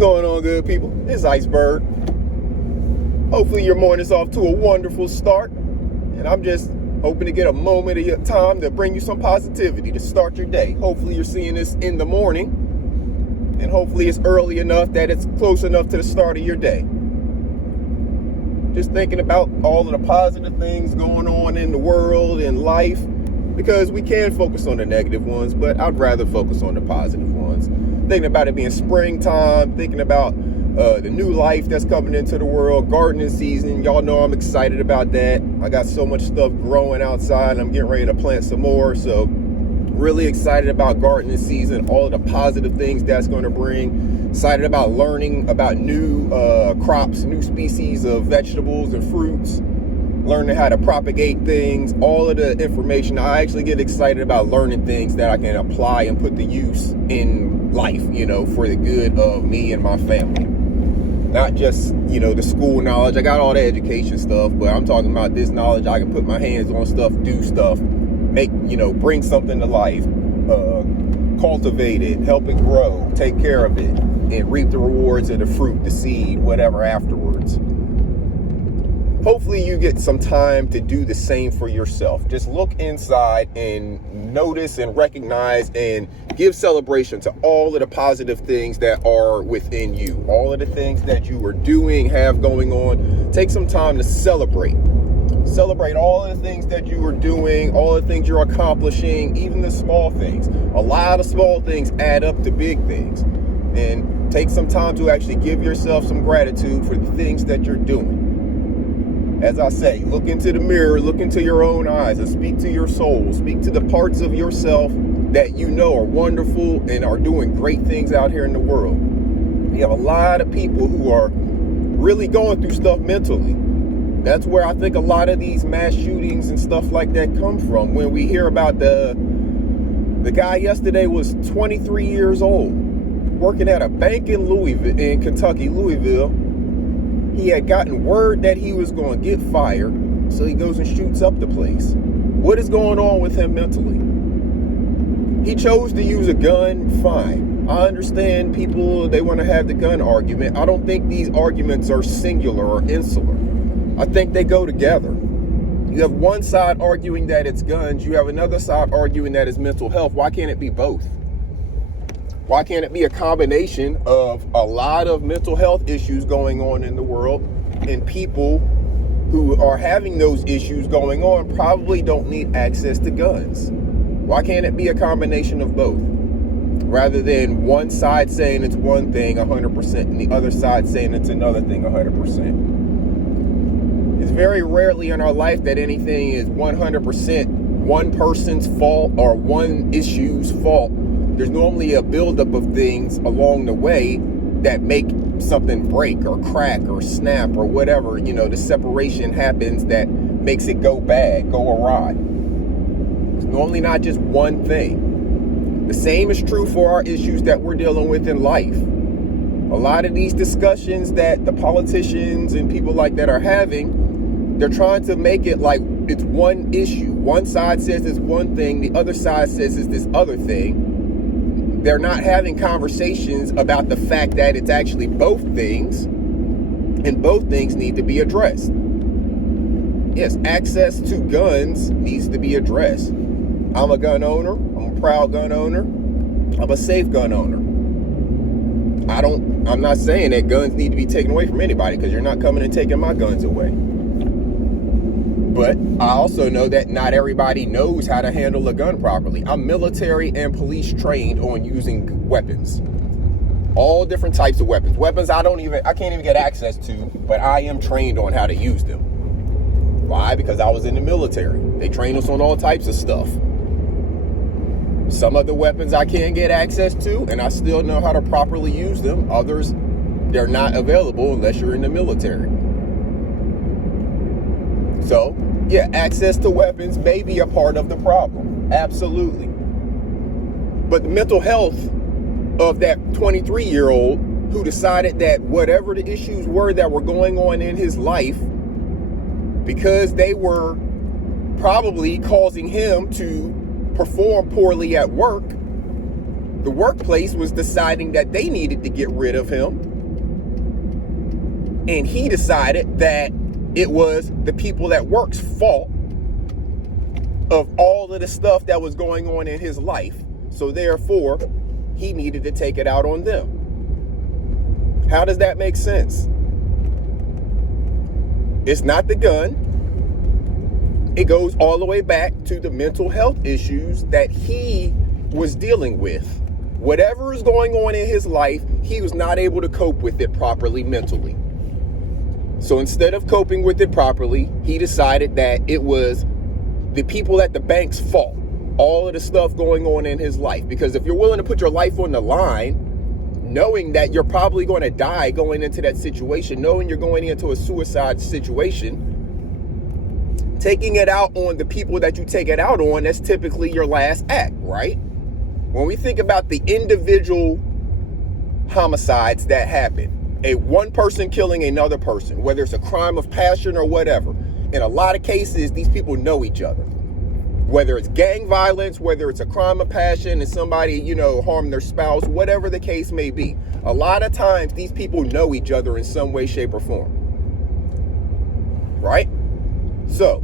going on, good people? It's Iceberg. Hopefully your morning's off to a wonderful start. And I'm just hoping to get a moment of your time to bring you some positivity to start your day. Hopefully you're seeing this in the morning. And hopefully it's early enough that it's close enough to the start of your day. Just thinking about all of the positive things going on in the world and life. Because we can focus on the negative ones, but I'd rather focus on the positive ones. Thinking about it being springtime, thinking about the new life that's coming into the world, gardening season. Y'all know I'm excited about that. I got so much stuff growing outside. I'm getting ready to plant some more. So really excited about gardening season, all of the positive things that's going to bring. Excited about learning about new crops, new species of vegetables and fruits. Learning how to propagate things, all of the information. I actually get excited about learning things that I can apply and put to use in life, for the good of me and my family. Not just, the school knowledge. I got all the education stuff, but I'm talking about this knowledge. I can put my hands on stuff, do stuff, bring something to life, cultivate it, help it grow, take care of it, and reap the rewards of the fruit, the seed, whatever afterwards. Hopefully you get some time to do the same for yourself. Just look inside and notice and recognize and give celebration to all of the positive things that are within you. All of the things that you are doing, have going on. Take some time to celebrate. Celebrate all of the things that you are doing, all the things you're accomplishing, even the small things. A lot of small things add up to big things. And take some time to actually give yourself some gratitude for the things that you're doing. As I say, look into the mirror, look into your own eyes, and speak to your soul. Speak to the parts of yourself that you know are wonderful and are doing great things out here in the world. You have a lot of people who are really going through stuff mentally. That's where I think a lot of these mass shootings and stuff like that come from. When we hear about the guy yesterday was 23 years old, working at a bank in Kentucky, Louisville. He had gotten word that he was going to get fired, so he goes and shoots up the place. What is going on with him mentally? He chose to use a gun, fine. I understand people, they want to have the gun argument. I don't think these arguments are singular or insular. I think they go together. You have one side arguing that it's guns. You have another side arguing that it's mental health. Why can't it be both? Why can't it be a combination of a lot of mental health issues going on in the world, and people who are having those issues going on probably don't need access to guns? Why can't it be a combination of both? Rather than one side saying it's one thing 100% and the other side saying it's another thing 100%. It's very rarely in our life that anything is 100% one person's fault or one issue's fault. There's normally a buildup of things along the way that make something break or crack or snap or whatever. The separation happens that makes it go bad, go awry. It's normally not just one thing. The same is true for our issues that we're dealing with in life. A lot of these discussions that the politicians and people like that are having, they're trying to make it like it's one issue. One side says it's one thing, the other side says it's this other thing. They're not having conversations about the fact that it's actually both things, and both things need to be addressed. Yes, access to guns needs to be addressed. I'm a gun owner. I'm a proud gun owner. I'm a safe gun owner. I'm not saying that guns need to be taken away from anybody, because you're not coming and taking my guns away. But I also know that not everybody knows how to handle a gun properly. I'm military and police trained on using weapons. All different types of weapons. Weapons I can't even get access to, but I am trained on how to use them. Why? Because I was in the military. They train us on all types of stuff. Some of the weapons I can get access to, and I still know how to properly use them. Others, they're not available unless you're in the military. So, yeah, access to weapons may be a part of the problem. Absolutely. But the mental health of that 23-year-old who decided that whatever the issues were that were going on in his life, because they were probably causing him to perform poorly at work, The workplace was deciding that they needed to get rid of him. And he decided that it was the people at work's fault of all of the stuff that was going on in his life. So therefore, he needed to take it out on them. How does that make sense? It's not the gun. It goes all the way back to the mental health issues that he was dealing with. Whatever is going on in his life, he was not able to cope with it properly mentally. So instead of coping with it properly, he decided that it was the people at the bank's fault. All of the stuff going on in his life. Because if you're willing to put your life on the line, knowing that you're probably going to die going into that situation, knowing you're going into a suicide situation, taking it out on the people that you take it out on, that's typically your last act, right? When we think about the individual homicides that happen, one person killing another person, whether it's a crime of passion or whatever, in a lot of cases, these people know each other. Whether it's gang violence, whether it's a crime of passion and somebody, harmed their spouse, whatever the case may be. A lot of times, these people know each other in some way, shape, or form. Right? So,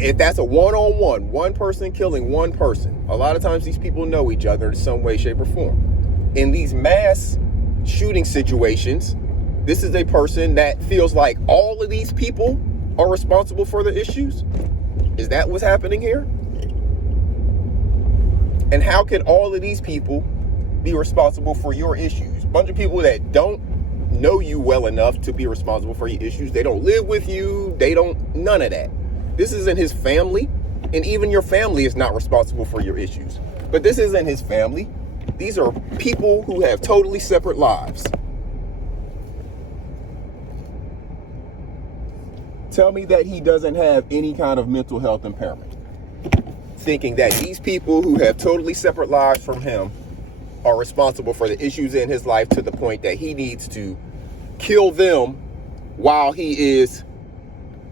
if that's a one-on-one, one person killing one person, a lot of times these people know each other in some way, shape, or form. In these mass shooting situations, this is a person that feels like all of these people are responsible for the issues. Is that what's happening here? And how can all of these people be responsible for your issues? A bunch of people that don't know you well enough to be responsible for your issues. They don't live with you. None of that. This isn't his family. And even your family is not responsible for your issues. But this isn't his family. These are people who have totally separate lives. Tell me that he doesn't have any kind of mental health impairment. Thinking that these people who have totally separate lives from him are responsible for the issues in his life to the point that he needs to kill them while he is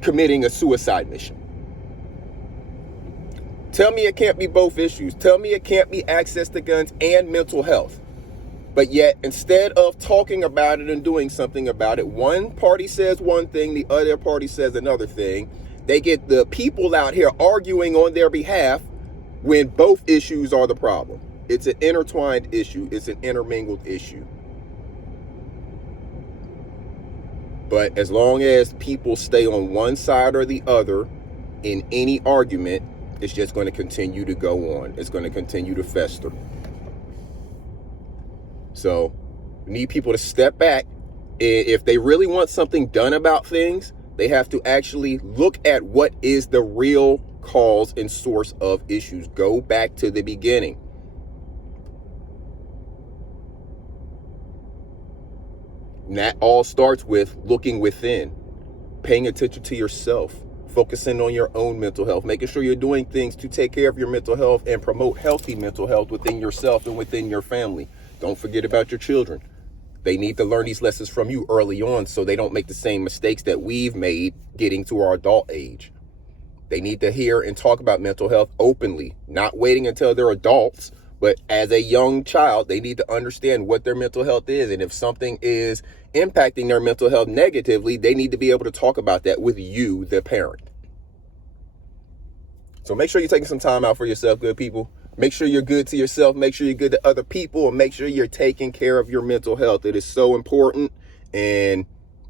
committing a suicide mission. Tell me it can't be both issues. Tell me it can't be access to guns and mental health. But yet, instead of talking about it and doing something about it, one party says one thing, the other party says another thing. They get the people out here arguing on their behalf when both issues are the problem. It's an intertwined issue. It's an intermingled issue. But as long as people stay on one side or the other in any argument, it's just going to continue to go on. It's going to continue to fester. So we need people to step back. If they really want something done about things, they have to actually look at what is the real cause and source of issues. Go back to the beginning. And that all starts with looking within, paying attention to yourself, focusing on your own mental health, making sure you're doing things to take care of your mental health and promote healthy mental health within yourself and within your family. Don't forget about your children. They need to learn these lessons from you early on so they don't make the same mistakes that we've made getting to our adult age. They need to hear and talk about mental health openly, not waiting until they're adults, but as a young child, they need to understand what their mental health is. And if something is impacting their mental health negatively, they need to be able to talk about that with you, the parent. So make sure you're taking some time out for yourself, good people. Make sure you're good to yourself. Make sure you're good to other people, and make sure you're taking care of your mental health. It is so important. And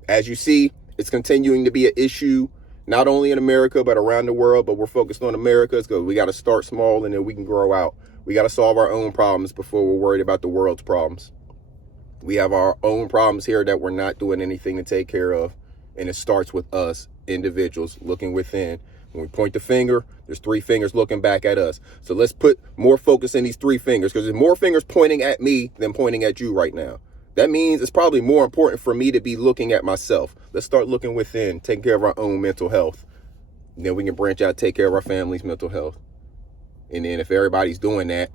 as you see, it's continuing to be an issue, not only in America, but around the world. But we're focused on America because we got to start small and then we can grow out. We got to solve our own problems before we're worried about the world's problems. We have our own problems here that we're not doing anything to take care of. And it starts with us, individuals, looking within. When we point the finger, there's three fingers looking back at us. So let's put more focus in these three fingers, because there's more fingers pointing at me than pointing at you right now. That means it's probably more important for me to be looking at myself. Let's start looking within, taking care of our own mental health. And then we can branch out, take care of our family's mental health. And then if everybody's doing that,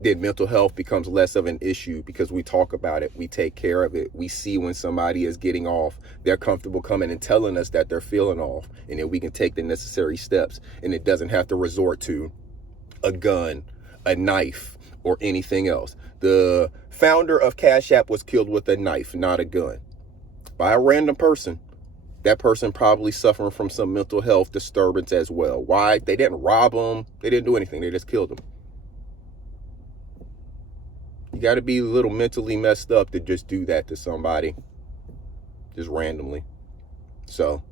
then mental health becomes less of an issue because we talk about it. We take care of it. We see when somebody is getting off. They're comfortable coming and telling us that they're feeling off. And then we can take the necessary steps. And it doesn't have to resort to a gun, a knife, or anything else. The founder of Cashapp was killed with a knife, not a gun, by a random person. That person probably suffering from some mental health disturbance as well. Why? They didn't rob him. They didn't do anything. They just killed him. You got to be a little mentally messed up to just do that to somebody, just randomly. So,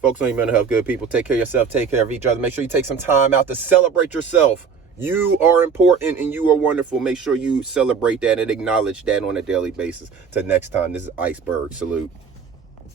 folks on your mental health, good people, take care of yourself, take care of each other. Make sure you take some time out to celebrate yourself. You are important and you are wonderful. Make sure you celebrate that and acknowledge that on a daily basis. Till next time, this is Iceberg. Salute.